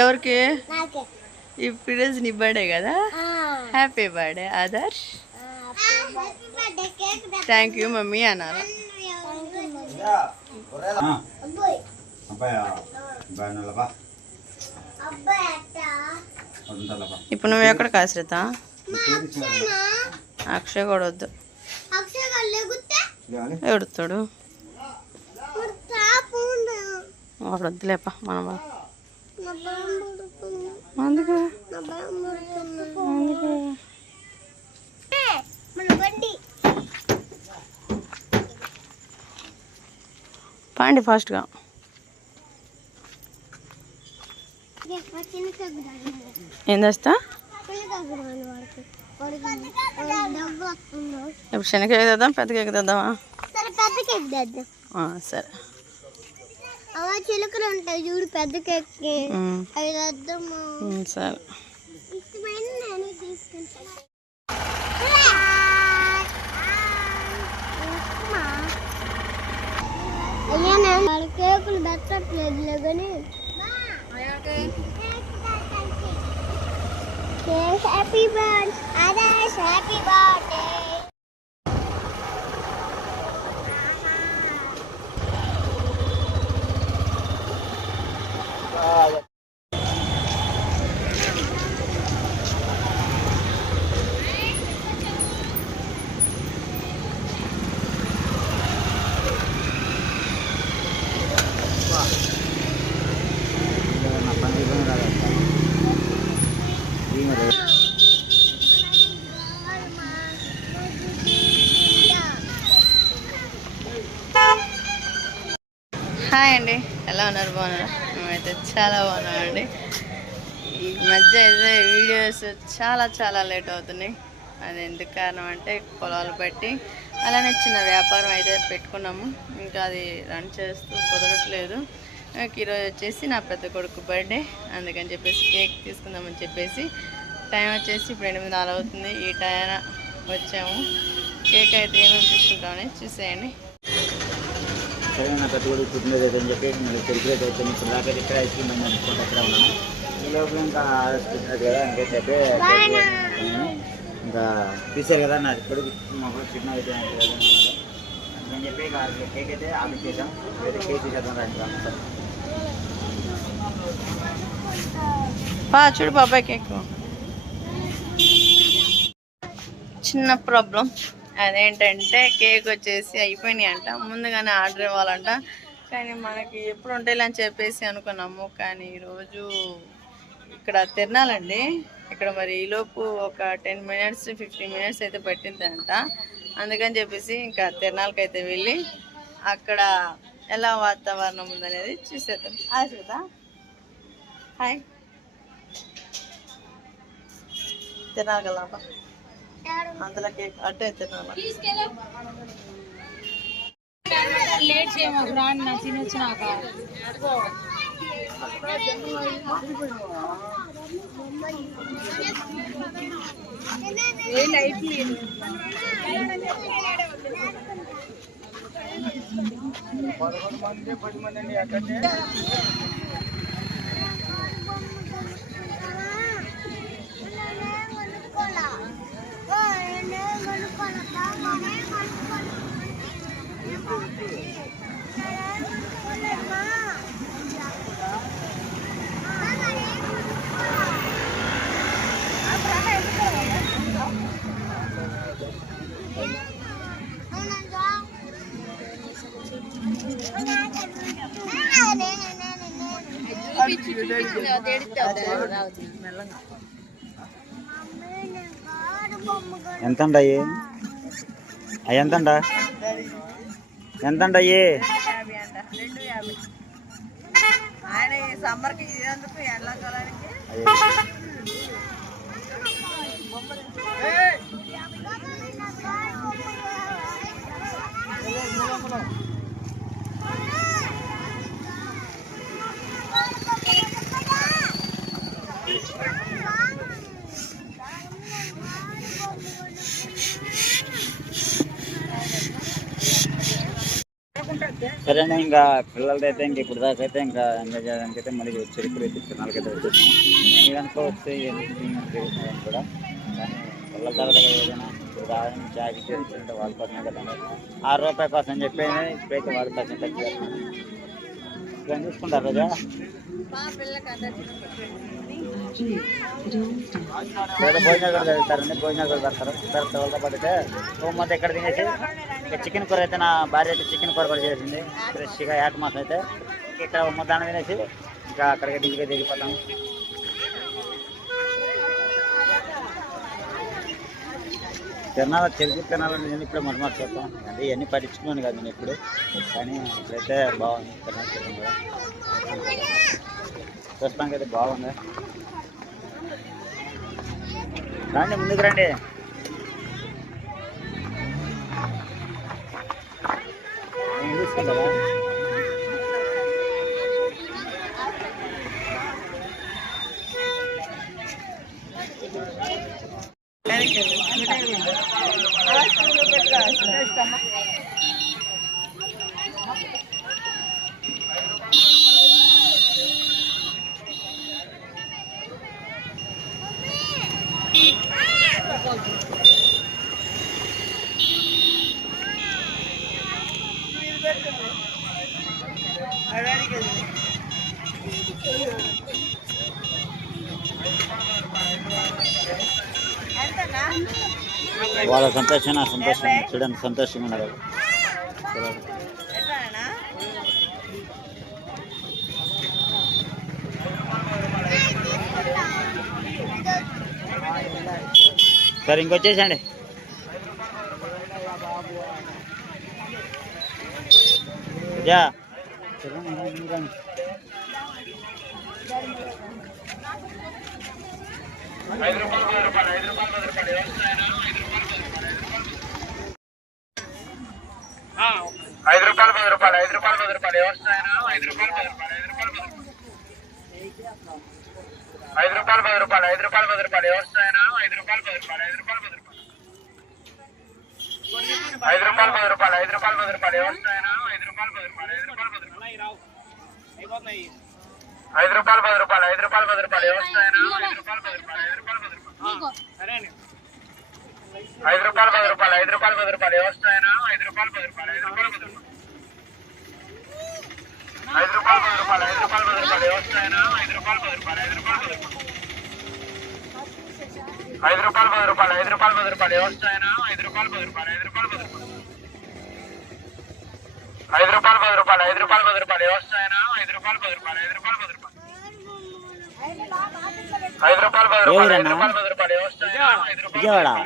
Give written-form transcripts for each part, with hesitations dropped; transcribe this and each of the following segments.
ఎవరికి? ఇప్పుడు నీ బర్త్డే కదా. Happy birthday Adarsh. Thank you mummy అన్నారు. ఇప్పుడు నువ్వు ఎక్కడ కాశ్రిత? అక్షయ్ కూడా వద్దు, ఎడుతాడు వాడు వద్దులేప మన అందుకే పాండి ఫాస్ట్గా. ఏం చేస్తా? ఇప్పుడు చిన్న కేక్ తెద్దాం, పెద్ద కేక్ తెద్దామా? సరే. చిలుకలు ఉంటాయి చూడు పెద్ద కేక్, అవి తెద్దామా? సరే. అయ్యా నేను కేకులు పెట్టట్లేదులే కానీ happy birthday Adarsh, happy birthday. Hi అండి, ఎలా ఉన్నారు? బాగున్నారు? మేమైతే చాలా బాగున్నామండి. ఈ మధ్య అయితే వీడియోస్ చాలా లేట్ అవుతున్నాయి. అది ఎందుకు కారణం అంటే పొలాలు పెట్టి అలానే చిన్న వ్యాపారం అయితే పెట్టుకున్నాము. ఇంకా అది రన్ చేస్తూ కుదరట్లేదు. ఈరోజు వచ్చేసి నా పెద్ద కొడుకు బర్త్డే, అందుకని చెప్పేసి కేక్ తీసుకుందామని చెప్పేసి టైం వచ్చేసి ఇప్పుడు 8:04 అవుతుంది. ఈ టైం వచ్చాము. కేక్ అయితే ఏమేమి తీసుకుంటామని చూసేయండి. నా పెద్ద కొడుకు పుట్టినరోజు అయితే అని చెప్పి సెలబ్రేట్ అవుతుంది. ఇప్పుడు దాకా ఇక్కడ ఐస్ క్రీమ్ అని అనుకుంటే ఎక్కడ ఉన్నాను. ఈ లోపల ఇంకా పుట్టినది కదా అందుకని చెప్పి ఇంకా తీసారు కదా నా కొడుకు పుట్టినరోజు అయితే అందుకని చెప్పి ఇక కేక్ అయితే ఆర్డర్ చేసాం. అయితే కేక్ తీసేద్దాం రండి. చూడు బాబాయ్ కేక్. చిన్న ప్రాబ్లం అదేంటంటే కేక్ వచ్చేసి అయిపోయినాయి అంట, ముందుగానే ఆర్డర్ ఇవ్వాలంట. కానీ మనకి ఎప్పుడు ఉంటాయి అని చెప్పేసి అనుకున్నాము. కానీ ఈరోజు ఇక్కడ తిరణాలండి. ఇక్కడ మరి ఈలోపు ఒక 10 minutes 15 minutes అయితే పట్టిందంట. అందుకని చెప్పేసి ఇంకా తిరణాలకి అయితే వెళ్ళి అక్కడ ఎలా వాతావరణం ఉందనేది చూసేద్దాం. కదా హాయ్ తినాలి కదా అందులో కేక్ అడ్డే తినాలి. లేట్ చేయమాకు రాండి, నా తినొచ్చినాక. ఎంతండి అయ్యి? అవి ఎంతండ? ఎంతండి అయ్యి? ఆయన సమ్మర్కి ఇదందుకు ఎండాకాలానికి సరేనా ఇంకా పిల్లలతో అయితే ఇంక ఇప్పుడు దాకా అయితే ఇంకా ఎంజాయ్ చేయడానికి అయితే మళ్ళీ చరిత్ర అయితే తినాలకైతే వచ్చేసాం. మీరు అనుకోవచ్చు జరుగుతున్నాయని కూడా, కానీ పిల్లల తర్వాత ఏదైనా ఇప్పుడు రావడానికి జాకెట్ చేస్తుంటే వాళ్ళ కోసమే కదండి. ₹6 కోసం చెప్పి ఇప్పుడైతే వాళ్ళ కోసం ఖర్చు చేస్తున్నాను. ఇక్కడ చూసుకుంటారు రోజా లేదా భోజనాలు కూడా చదువుతారండి. భోజనాలు కూడా పెడతారు. వాళ్ళతో పాటు అయితే మొత్తం ఇక్కడ తినేసి ఇక చికెన్ కూర అయితే నా భార్య అయితే చికెన్ కూర కూడా చేసింది ఫ్రెష్గా ఏట మాసం అయితే. ఇక్కడ మొత్తాన్ని తినేసి ఇంకా అక్కడికి దిగిపోతాం. చెరుకు తినాలని నేను ఇప్పుడే మొట్టమొదటి చెప్తాం. అంటే ఇవన్నీ పట్టించుకున్నాను కదా నేను ఇప్పుడు, కానీ ఇప్పుడైతే బాగుంది. తినాలి కూడా ప్రస్తుతానికి అయితే బాగుంది. రండి ముందుకు రండి. తీసుకుంటారా వాళ్ళ సంతోషం నా సంతోషం. చూడండి సంతోషంగా ఉన్నారు. సరే ఇంకొచ్చేసండి.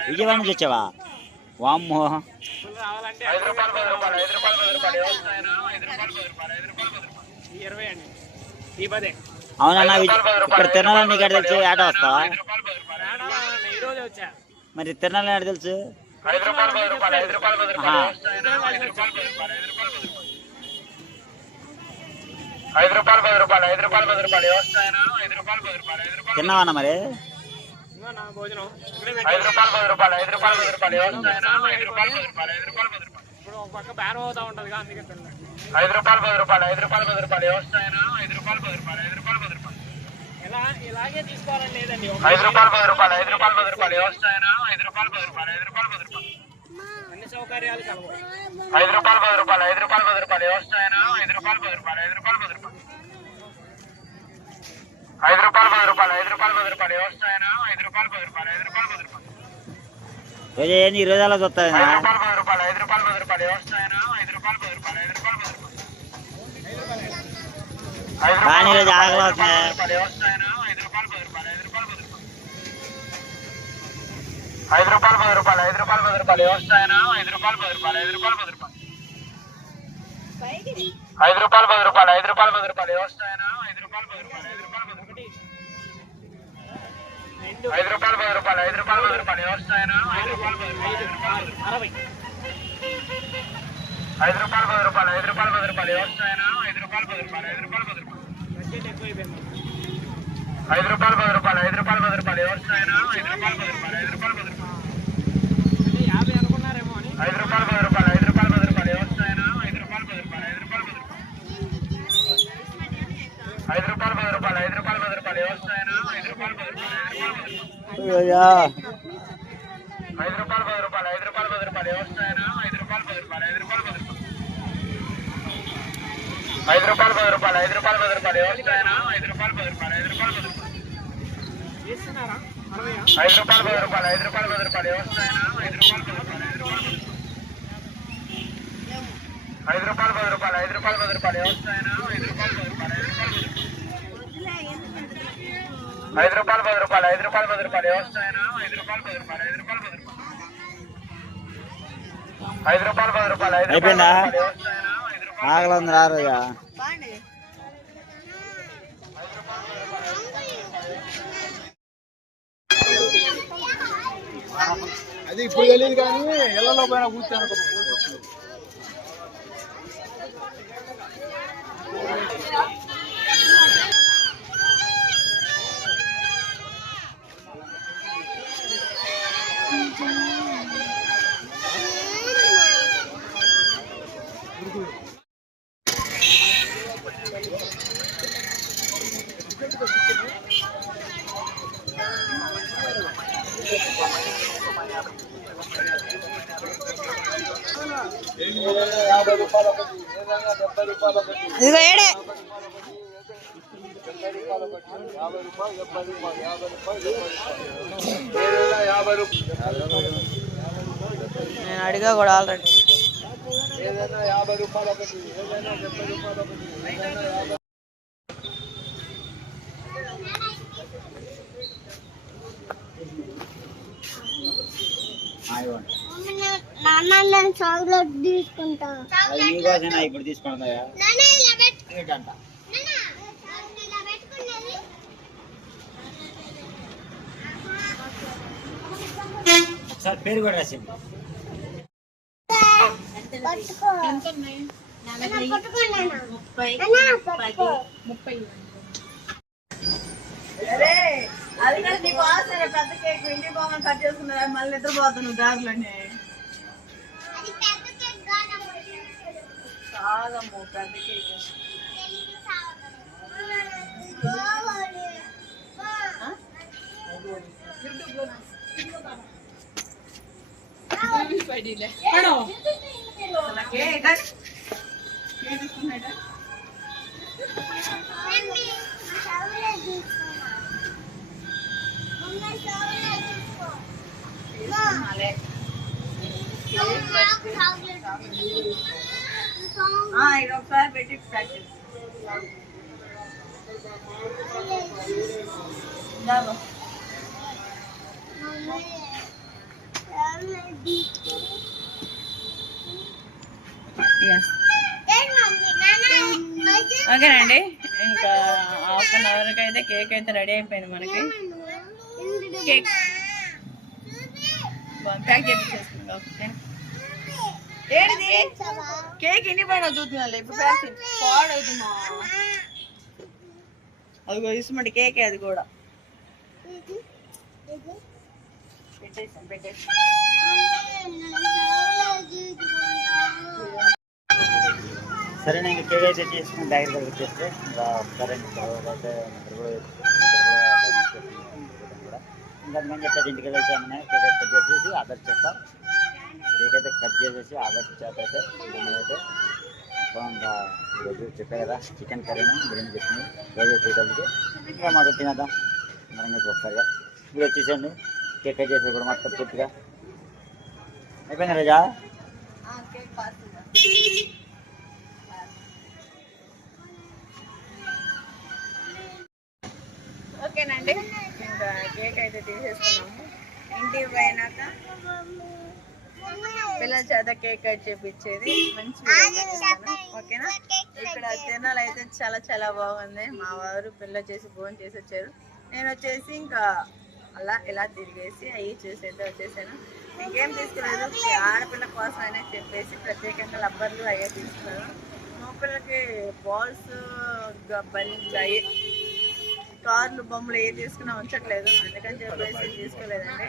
విజయవాడ నుంచి వచ్చావా? వామ్మో అవునన్నా. ఇక్కడ తిరణాలని ఇక్కడ తెలుసు ఆట వస్తావా? మరి తిరణాలని ఆట తెలుసు. తిన్నావన్నా మరి? ఎన్ని 20 అలా చూస్తాయి. కానీ ఈరోజు ఆగలు అవుతున్నాయి. అయ్యా. అయిపోయిందా? ఆకలి ఉంది రారయ్యా. బాండి అది ఇప్పుడు తెలియదు కానీ ఇళ్లలో పైన కూర్చొని ఇదిగో ఏడే నేను అడిగా కూడా ఆల్రెడీ. నాన్న నేను చాక్లెట్ తీసుకుంటా. అది నీకోసమేనా ఇప్పుడు తీసుకుంటా? ఏంటంట? ఒకసారి పేరు కూడా రాసింది. పట్టుకో. అరే అది కదా నీకు ఆశ పెద్ద కేక్ ఇంటి బొమ్మను కట్ చేసుకున్నా మళ్ళీ నిద్రపోతున్నావు దారిలోనే. కాదమ్మో పెద్ద కేక్. ఇది ఒకసారి పెట్టి ప్రాక్టీస్ ఓకేనండి. ఇంకా ½ అయితే కేక్ అయితే రెడీ అయిపోయింది మనకి. కేక్ ప్యాక్ చేపించేసుకుందాం. ఏంటిది కేక్ ఎండిపోయినా చూస్తున్నాలే ఇప్పుడు ప్యాక్ పాడవుతుందా? అదిగో ఇసుమంటి కేక్ అది కూడా పెట్టేసాం. సరే నేను కేక్ అయితే చేసుకుని దగ్గర దగ్గర వచ్చేస్తే సరే తర్వాత ఇంకా నేను చెప్పేది ఇంటికి వెళ్తే కేక్ అయితే కట్ చేసేసి ఆర్డర్ చేస్తా. కేక్ అయితే కట్ చేసేసి ఆర్డర్ చేత అయితే నేనైతే ఇంకా ఈరోజు చెప్పే కదా చికెన్ కర్రీను బిర్యానీ చట్నీ రోజు వచ్చేటప్పటికి ఇంకా మాకు తినేద్దాం మనం ఇంకా ఒకసారిగా ఇప్పుడు వచ్చేసండి. కేక్ కట్ చేసేది కూడా మొత్తం పూర్తిగా అయిపోయింది రోజా. ఓకేనండి ఇంకా కేక్ అయితే తీసేసుకున్నాము. ఇంటికి పోయినాక పిల్లల చేత కేక్ కట్ చేపించేది మంచి ఓకేనా. ఇక్కడ తినాలి అయితే చాలా చాలా బాగుంది. మా వారు పిల్ల చేసి భోజనం చేసి వచ్చారు. నేను వచ్చేసి ఇంకా అలా ఇలా తిరిగేసి అవి చూసి అయితే వచ్చేసాను. ఇంకేం తీసుకోలేదు. ఆడపిల్ల కోసం అయినా చెప్పేసి ప్రత్యేకంగా రబ్బర్లు అయ్యే తీసుకున్నాను. మా పిల్లలకి బాల్స్ అయ్యి కార్లు బొమ్మలు ఏ తీసుకున్నా ఉంచట్లేదు అందుకని చెప్పేసి తీసుకోలేదండి.